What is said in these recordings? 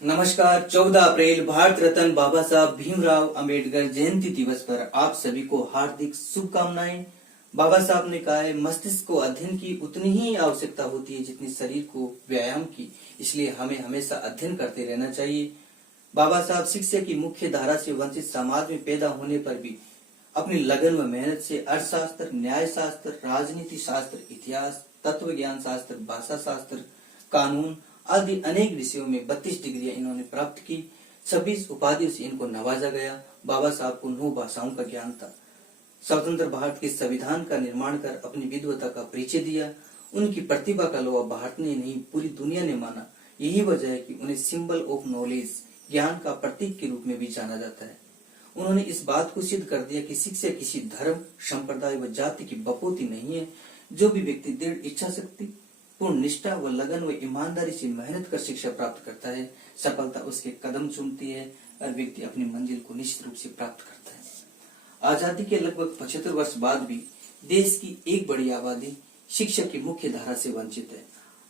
नमस्कार। 14 अप्रैल भारत रत्न बाबा साहब भीमराव अंबेडकर जयंती दिवस पर आप सभी को हार्दिक शुभकामनाएं। बाबा साहब ने कहा है, मस्तिष्क को अध्ययन की उतनी ही आवश्यकता होती है जितनी शरीर को व्यायाम की, इसलिए हमें हमेशा अध्ययन करते रहना चाहिए। बाबा साहब शिक्षा की मुख्य धारा से वंचित समाज में पैदा होने पर भी अपनी लगन व मेहनत से अर्थशास्त्र, न्याय शास्त्र, राजनीति शास्त्र, इतिहास, तत्व ज्ञान शास्त्र, भाषा शास्त्र, कानून आदि अनेक विषयों में 32 डिग्रियां इन्होंने प्राप्त की। 26 उपाधियों से इनको नवाजा गया। बाबा साहब को 9 भाषाओं का ज्ञान था। स्वतंत्र भारत के संविधान का निर्माण कर अपनी विद्वता का परिचय दिया। उनकी प्रतिभा का लोहा भारत ने नहीं, पूरी दुनिया ने माना। यही वजह है कि उन्हें सिंबल ऑफ नॉलेज, ज्ञान का प्रतीक के रूप में भी जाना जाता है। उन्होंने इस बात को सिद्ध कर दिया कि शिक्षा किसी धर्म, संप्रदाय व जाति की बपोती नहीं है। जो भी व्यक्ति दृढ़ इच्छा शक्ति, पूर्ण निष्ठा व लगन व ईमानदारी से मेहनत कर शिक्षा प्राप्त करता है, सफलता उसके कदम चूमती है और व्यक्ति अपनी मंजिल को निश्चित रूप से प्राप्त करता है। आजादी के लगभग 75 वर्ष बाद भी देश की एक बड़ी आबादी शिक्षा की मुख्य धारा से वंचित है।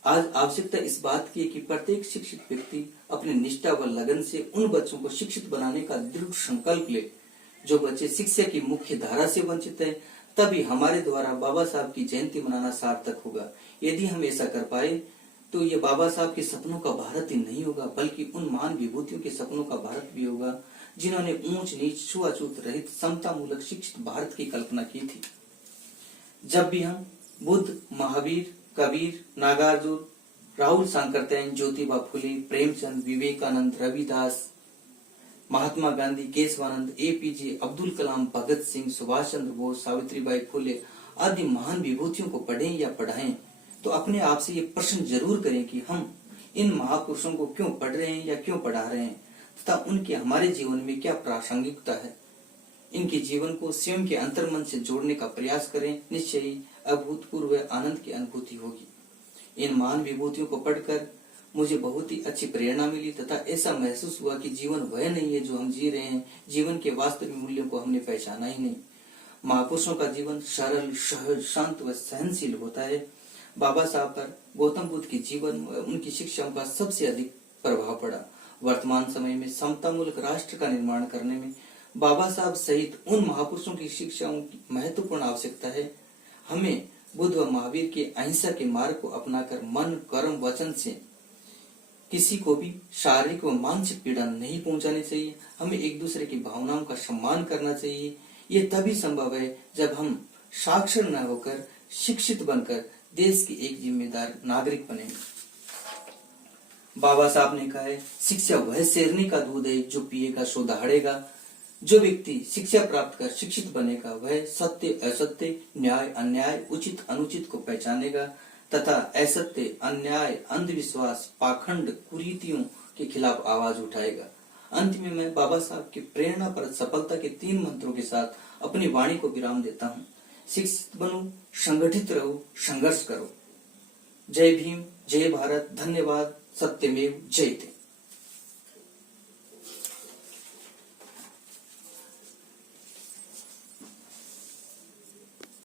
आज आवश्यकता इस बात की है कि प्रत्येक शिक्षित व्यक्ति अपनी निष्ठा व लगन से उन बच्चों को शिक्षित बनाने का दृढ़ संकल्प ले जो बच्चे शिक्षा की मुख्य धारा से वंचित है। तभी हमारे द्वारा बाबा साहब की जयंती मनाना सार्थक होगा। यदि हम ऐसा कर पाए तो ये बाबा साहब के सपनों का भारत ही नहीं होगा, बल्कि उन महान विभूतियों के सपनों का भारत भी होगा जिन्होंने ऊंच नीच, छुआछूत रहित, समता मूलक शिक्षित भारत की कल्पना की थी। जब भी हम बुद्ध, महावीर, कबीर, नागार्जुन, राहुल सांकरतैन, ज्योतिबा फुले, प्रेमचंद, विवेकानंद, रविदास, महात्मा गांधी, केशवानंद, एपीजे अब्दुल कलाम, भगत सिंह, सुभाष चंद्र बोस, सावित्रीबाई फुले आदि महान विभूतियों को पढ़ें या पढ़ाएं तो अपने आप से ये प्रश्न जरूर करें कि हम इन महापुरुषों को क्यों पढ़ रहे हैं या क्यों पढ़ा रहे हैं, तथा उनके हमारे जीवन में क्या प्रासंगिकता है। इनके जीवन को स्वयं के अंतर्मन से जोड़ने का प्रयास करें, निश्चय ही अभूतपूर्व आनंद की अनुभूति होगी। इन महान विभूतियों को पढ़कर मुझे बहुत ही अच्छी प्रेरणा मिली तथा ऐसा महसूस हुआ कि जीवन वह नहीं है जो हम जी रहे हैं। जीवन के वास्तविक मूल्यों को हमने पहचाना ही नहीं। महापुरुषों का जीवन सरल, सहज, शांत व सहनशील होता है। बाबा साहब पर गौतम बुद्ध के जीवन व उनकी शिक्षाओं का सबसे अधिक प्रभाव पड़ा। वर्तमान समय में समतामूलक राष्ट्र का निर्माण करने में बाबा साहब सहित उन महापुरुषों की शिक्षाओं की महत्वपूर्ण आवश्यकता है। हमें बुद्ध व महावीर के अहिंसा के मार्ग को अपनाकर मन, कर्म, वचन से किसी को भी शारीरिक व मानसिक पीड़ा नहीं पहुंचानी चाहिए। हमें एक दूसरे की भावनाओं का सम्मान करना चाहिए। ये तभी संभव है जब हम साक्षर न होकर शिक्षित बनकर देश के एक जिम्मेदार नागरिक बनेंगे। बाबा साहब ने कहा है, शिक्षा वह शेरनी का दूध है जो पिएगा सो दहाड़ेगा। जो व्यक्ति शिक्षा प्राप्त कर शिक्षित बनेगा वह सत्य, असत्य, न्याय, अन्याय, उचित, अनुचित को पहचानेगा तथा असत्य, अन्याय, अंधविश्वास, पाखंड, कुरीतियों के खिलाफ आवाज उठाएगा। अंत में मैं बाबा साहब की प्रेरणा पर सफलता के 3 मंत्रों के साथ अपनी वाणी को विराम देता हूँ। शिक्षित बनो, संगठित रहो, संघर्ष करो। जय भीम, जय भारत, धन्यवाद, सत्यमेव जयते।